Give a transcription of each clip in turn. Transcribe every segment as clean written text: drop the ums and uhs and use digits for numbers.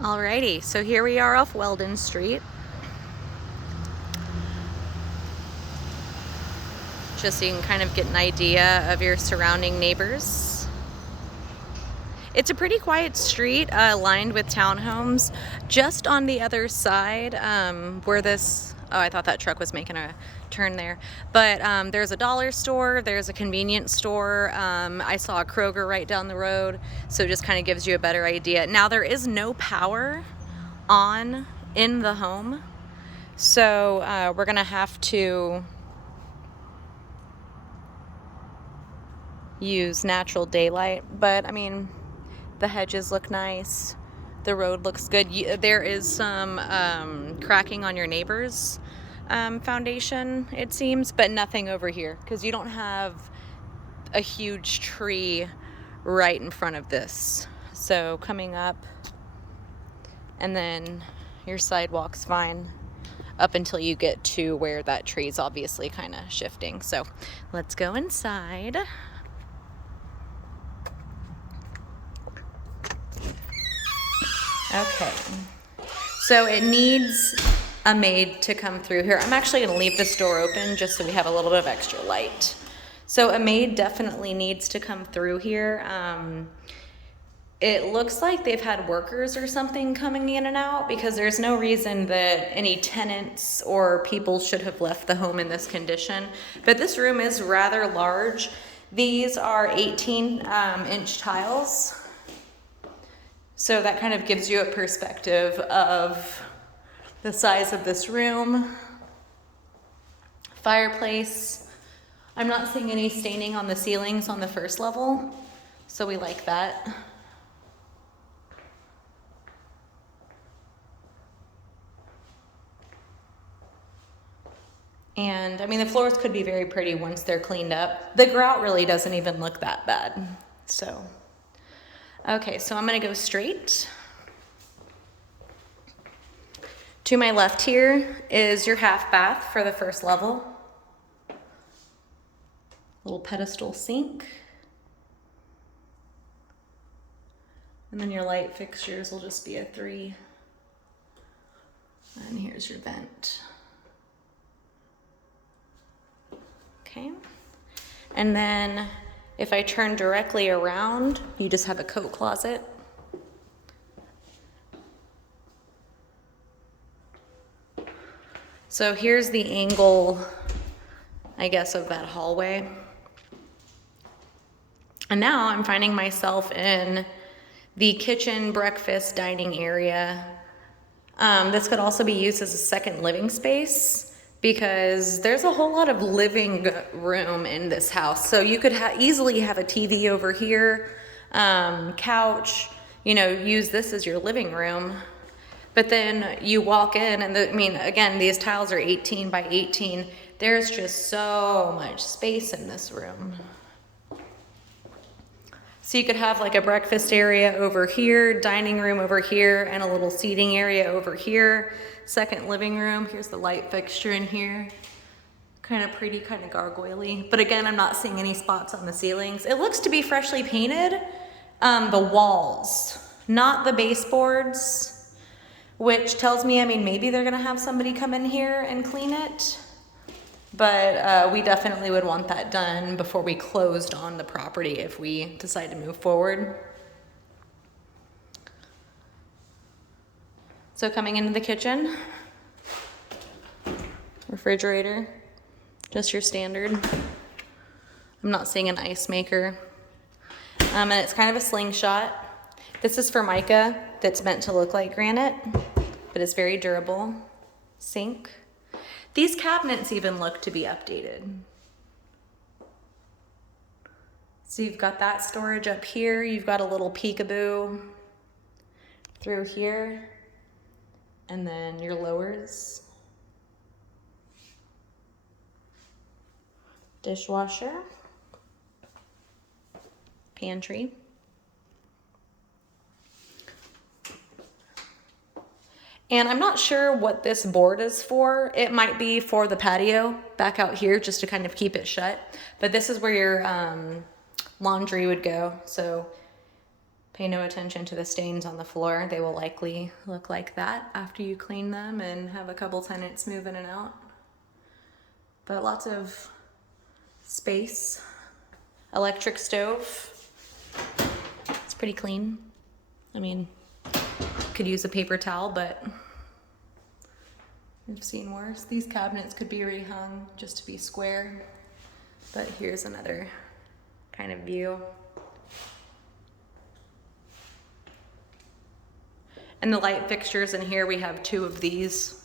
Alrighty, so here we are off Weldon Street. Just so you can kind of get an idea of your surrounding neighbors. It's a pretty quiet street lined with townhomes. Just on the other side where this, oh, I thought that truck was making a turn there. But there's a dollar store, there's a convenience store. I saw a Kroger right down the road. So it just kind of gives you a better idea. Now there is no power on in the home. So we're gonna have to use natural daylight, but I mean, the hedges look nice. The road looks good. There is some cracking on your neighbor's foundation, it seems, but nothing over here because you don't have a huge tree right in front of this. So coming up, and then your sidewalk's fine up until you get to where that tree's obviously kind of shifting. So let's go inside. Okay, so it needs a maid to come through here. I'm actually gonna leave this door open just so we have a little bit of extra light. So a maid definitely needs to come through here. It looks like they've had workers or something coming in and out because there's no reason that any tenants or people should have left the home in this condition. But this room is rather large. These are 18-inch tiles. So that kind of gives you a perspective of the size of this room. Fireplace. I'm not seeing any staining on the ceilings on the first level, so we like that. And I mean, the floors could be very pretty once they're cleaned up. The grout really doesn't even look that bad, so. Okay, so I'm gonna go straight. To my left here is your half bath for the first level. Little pedestal sink. And then your light fixtures will just be a 3. And here's your vent. Okay, and then if I turn directly around, you just have a coat closet. So here's the angle, I guess, of that hallway. And now I'm finding myself in the kitchen, breakfast, dining area. This could also be used as a second living space because there's a whole lot of living room in this house. So you could easily have a TV over here, couch, you know, use this as your living room. But then you walk in and I mean, again, these tiles are 18 by 18. There's just so much space in this room. So you could have like a breakfast area over here, dining room over here, and a little seating area over here. Second living room, here's the light fixture in here. Kind of pretty, kind of gargoyle-y. But again, I'm not seeing any spots on the ceilings. It looks to be freshly painted. The walls, not the baseboards, which tells me, I mean, maybe they're gonna have somebody come in here and clean it. But we definitely would want that done before we closed on the property if we decide to move forward. So coming into the kitchen, refrigerator, just your standard. I'm not seeing an ice maker. And it's kind of a slingshot. This is Formica that's meant to look like granite, but it's very durable. Sink. These cabinets even look to be updated. So you've got that storage up here. You've got a little peekaboo through here. And then your lowers. Dishwasher. Pantry. And I'm not sure what this board is for. It might be for the patio back out here just to kind of keep it shut. But this is where your laundry would go. So Pay no attention to the stains on the floor. They will likely look like that after you clean them and have a couple tenants move in and out. But lots of space. Electric stove. It's pretty clean. I mean, could use a paper towel, but I've seen worse. These cabinets could be rehung just to be square. But here's another kind of view. And the light fixtures in here, we have 2 of these.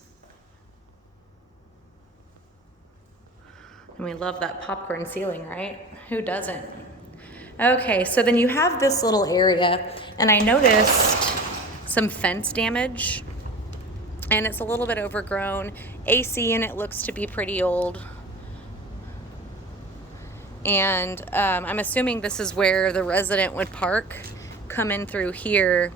And we love that popcorn ceiling, right? Who doesn't? Okay, so then you have this little area, and I noticed some fence damage, and it's a little bit overgrown. AC in it looks to be pretty old. And I'm assuming this is where the resident would park, come in through here.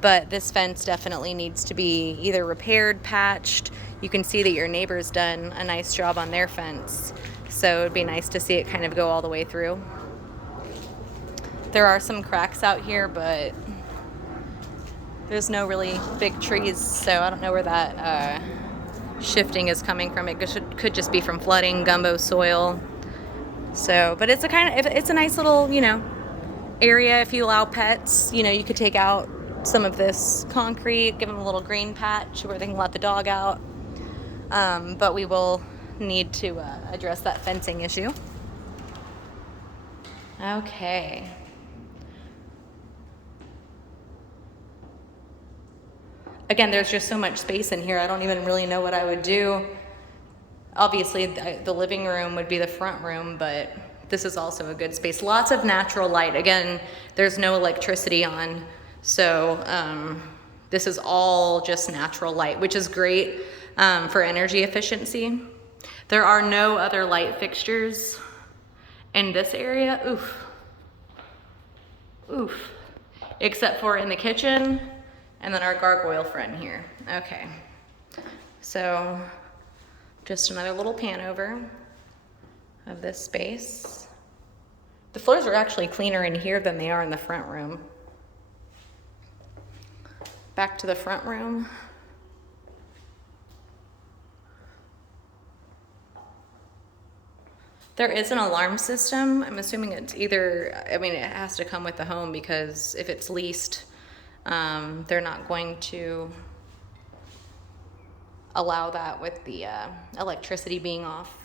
But this fence definitely needs to be either repaired, patched. You can see that your neighbor's done a nice job on their fence. So it'd be nice to see it kind of go all the way through. There are some cracks out here, but there's no really big trees, so I don't know where that shifting is coming from. It could just be from flooding, gumbo soil. So, but it's a nice little, area if you allow pets. You could take out some of this concrete, give them a little green patch where they can let the dog out. But we will need to address that fencing issue. Okay. Again, there's just so much space in here. I don't even really know what I would do. Obviously, the living room would be the front room, but this is also a good space. Lots of natural light. Again, there's no electricity on. So this is all just natural light, which is great for energy efficiency. There are no other light fixtures in this area. Oof. Except for in the kitchen and then our gargoyle front here. Okay. So just another little pan over of this space. The floors are actually cleaner in here than they are in the front room. Back to the front room. There is an alarm system. I'm assuming it's it has to come with the home because if it's leased, they're not going to allow that with the electricity being off.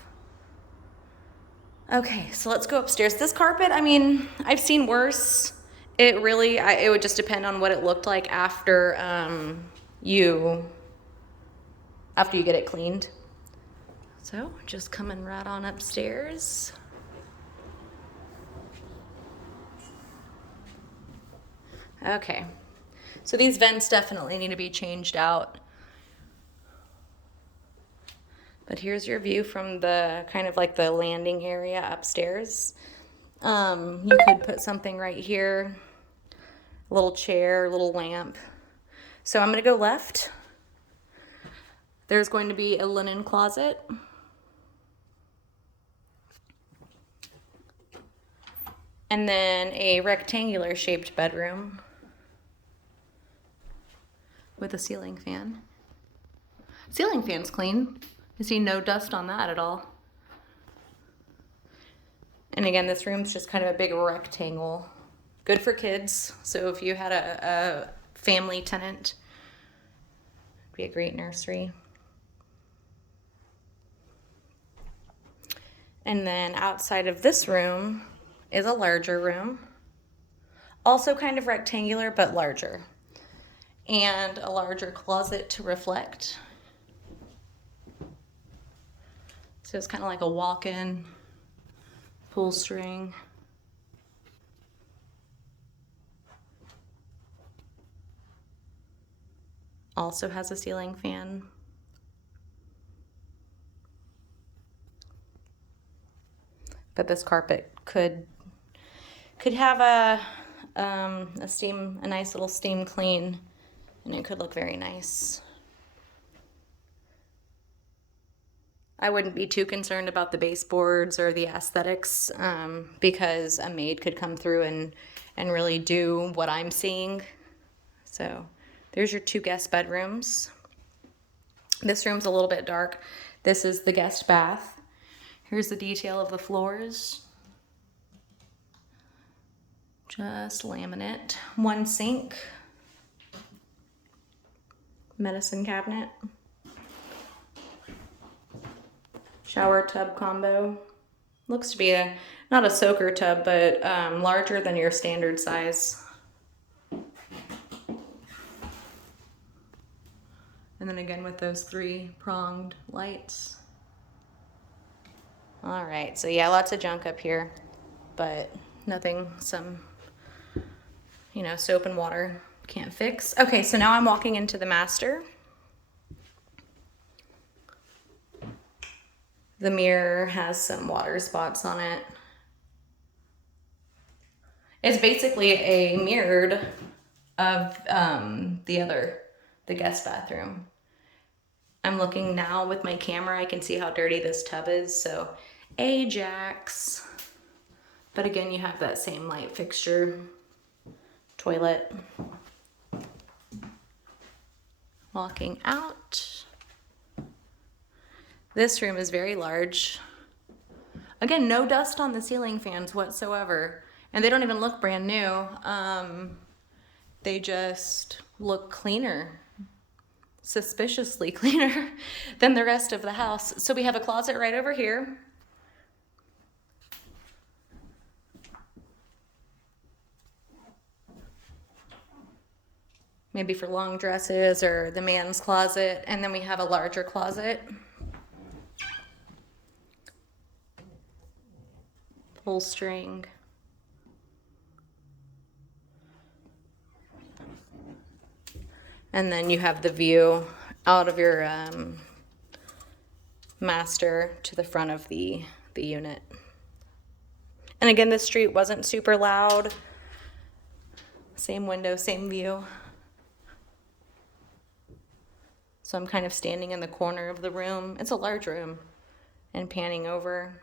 Okay, so let's go upstairs. This carpet, I've seen worse. It would just depend on what it looked like after you get it cleaned. So just coming right on upstairs. Okay, so these vents definitely need to be changed out. But here's your view from the kind of like the landing area upstairs. You could put something right here. A little chair, a little lamp. So I'm gonna go left. There's going to be a linen closet. And then a rectangular shaped bedroom with a ceiling fan. Ceiling fan's clean. I see no dust on that at all. And again, this room's just kind of a big rectangle. Good for kids. So if you had a family tenant, it'd be a great nursery. And then outside of this room is a larger room. Also kind of rectangular, but larger. And a larger closet to reflect. So it's kind of like a walk-in pull string. Also has a ceiling fan. But this carpet could have a nice little steam clean, and it could look very nice. I wouldn't be too concerned about the baseboards or the aesthetics because a maid could come through and and really do what I'm seeing. So there's your 2 guest bedrooms. This room's a little bit dark. This is the guest bath. Here's the detail of the floors. Just laminate. 1 sink. Medicine cabinet. Shower tub combo. Looks to be not a soaker tub, but larger than your standard size. And then again with those 3-pronged lights. All right, so yeah, lots of junk up here, but nothing some, you know, soap and water can't fix. Okay, so now I'm walking into the master. The mirror has some water spots on it. It's basically a mirrored of the guest bathroom. I'm looking now with my camera. I can see how dirty this tub is. So Ajax. But again, you have that same light fixture. Toilet. Walking out. This room is very large. Again, no dust on the ceiling fans whatsoever. And they don't even look brand new. They just look cleaner. Suspiciously cleaner than the rest of the house. So we have a closet right over here. Maybe for long dresses or the man's closet. And then we have a larger closet. Pull string. And then you have the view out of your master to the front of the unit. And again, the street wasn't super loud. Same window, same view. So I'm kind of standing in the corner of the room. It's a large room. And panning over.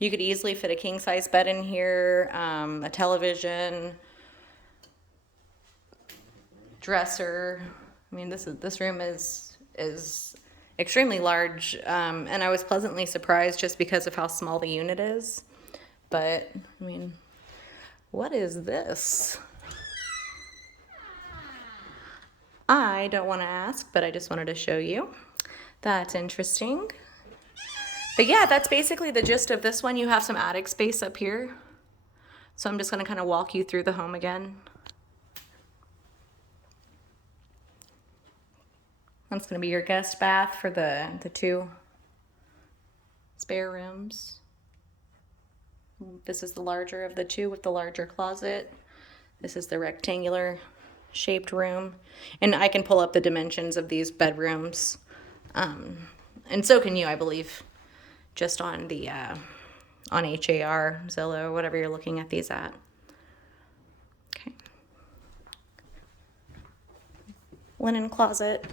You could easily fit a king-size bed in here, a television, dresser. I mean, this room is extremely large, and I was pleasantly surprised just because of how small the unit is. But, I mean, what is this? I don't want to ask, but I just wanted to show you. That's interesting. But yeah, that's basically the gist of this one. You have some attic space up here. So I'm just going to kind of walk you through the home again. That's going to be your guest bath for the 2 spare rooms. This is the larger of the 2 with the larger closet. This is the rectangular shaped room. And I can pull up the dimensions of these bedrooms. And so can you, I believe, just on the on HAR, Zillow, whatever you're looking at these at. Okay. Linen closet.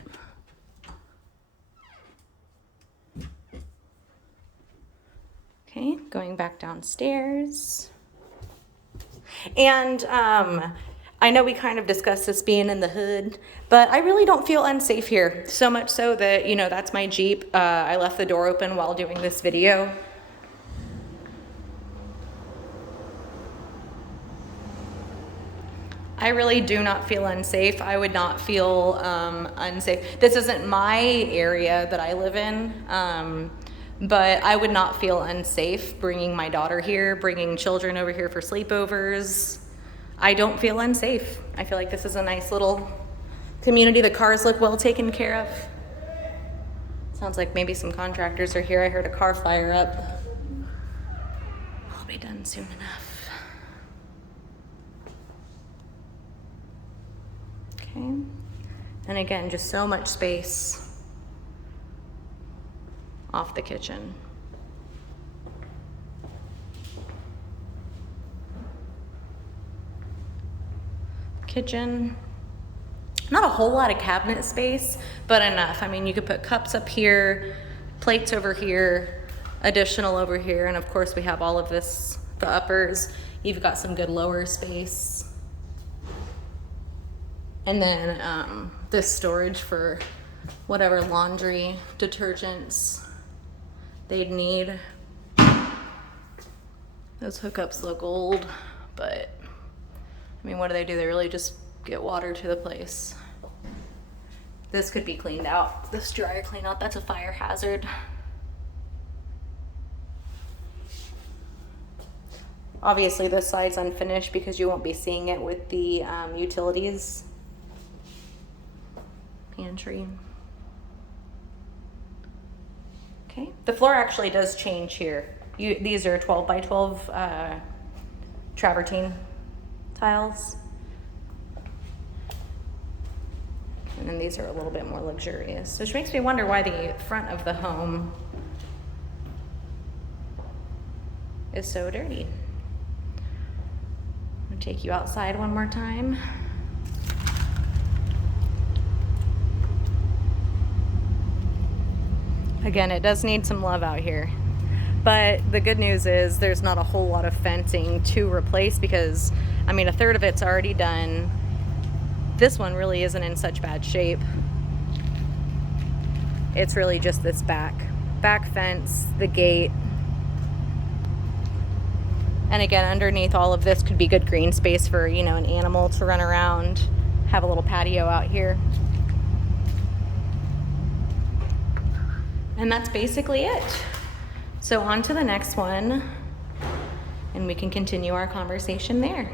Okay, going back downstairs. And I know we kind of discussed this being in the hood, but I really don't feel unsafe here. So much so that, you know, that's my Jeep. I left the door open while doing this video. I really do not feel unsafe. I would not feel unsafe. This isn't my area that I live in. But I would not feel unsafe bringing my daughter here, bringing children over here for sleepovers. I don't feel unsafe. I feel like this is a nice little community. The cars look well taken care of. Sounds like maybe some contractors are here. I heard a car fire up. I'll be done soon enough. Okay. And again, just so much space off the kitchen. Kitchen, not a whole lot of cabinet space, but enough. I mean, you could put cups up here, plates over here, additional over here, and of course we have all of this, the uppers. You've got some good lower space. And then this storage for whatever laundry, detergents they'd need. Those hookups look old, but I mean, what do? They really just get water to the place. This could be cleaned out. This dryer clean out, that's a fire hazard. Obviously this side's unfinished because you won't be seeing it with the utilities. Pantry. Okay, the floor actually does change here. These are 12 by 12 travertine tiles. And then these are a little bit more luxurious, which makes me wonder why the front of the home is so dirty. I'm gonna take you outside one more time. Again, it does need some love out here. But the good news is there's not a whole lot of fencing to replace because, I mean, a third of it's already done. This one really isn't in such bad shape. It's really just this back fence, the gate. And again, underneath all of this could be good green space for, you know, an animal to run around, have a little patio out here. And that's basically it. So on to the next one, and we can continue our conversation there.